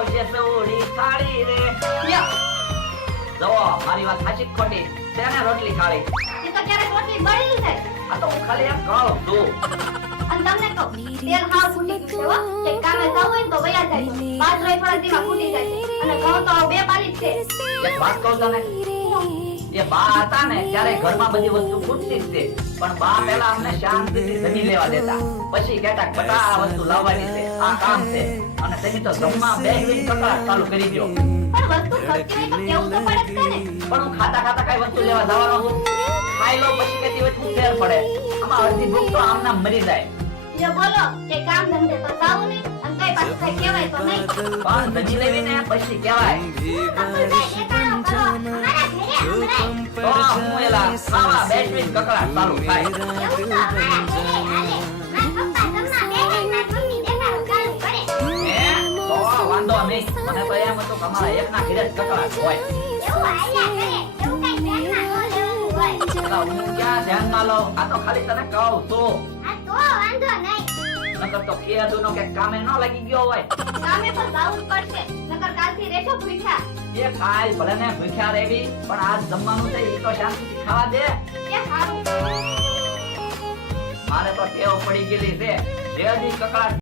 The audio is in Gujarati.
આવશે સોડી થાળી રે જો મારી વાત સાચી કે ખોટી છે ને રોટલી થાળી એ તો ક્યારેક રોટલી બળેલી થાય. આ તો હું ખાલી એમ કહું છું અને તમને કહું તેલ હાવ ફૂટી ગયું છે હો. કે કામે જવું હોય ને તો વયા જાય તો બાજરો થોડા દીમાં ફૂટી જાય છે. અને ઘઉં તો બે બાલી જ છે. એક વાત કહું તને એ બા હતા ને ત્યારે ઘરમાં બધી વસ્તુ ખૂટતી જ છે પણ બા પહેલા અમને શાંતિથી જમી લેવા દેતા પછી કહેતા બટા આ વસ્તુ લાવવાની છે આ કામ છે અને તેની તો જમવા બેસીને કકળાટ ચાલુ કરી દો પણ વસ્તુ ખર્ચી હોય તો કેવું તો પડે જ છે ને. પણ હું ખાતા ખાતા કઈ વસ્તુ લેવા જવાનો છું ખાઈ લો પછી કહેતી હોય શું ફેર પડે આમાં અડધી ભૂખ તો આમના મરી જાય જો બોલો કે કામ ધંધે તો જાવું નહીં અને કઈ પાછું કઈ કહેવાય તો નહીં. પણ જમી લેવી ને પછી કહેવાય અતુલભાઈ દેખાડો કરો અમારા ઘરે હમણાં તો હું એલા ખાવા બેસી કકળાટ ચાલુ થાય એવું તો અમારા ઘરે હાલે. મારા પપ્પા જમવા બેસે મારી મમ્મી દેખાડો ચાલુ કરે. હે તો વાંધો નહીં મને તો એમ હતું કે અમારા એકના ઘરે જ કકળાટ હોય એવું હાલ્યા કરે. એવું કઈ ધ્યાનમાં ન લેવાનું હોય. તો હું ક્યાં ધ્યાનમાં લઉં આ તો ખાલી તને કહું છું આ તો વાંધો નહીં. નકર તો કેદુનો કે કામે ન લાગી ગયો હોય કામે તો જાવું જ પડશે નકર કાલથી રહેશો ભૂખ્યા. એ ખાય ભલે ને ભૂખ્યા રહેવી પણ આજ જમવાનું છે એ તો શાંતિથી ખાવા દે કે હારું. મારે તો ટેવ પડી ગયેલી છે જે હજી કકળાટ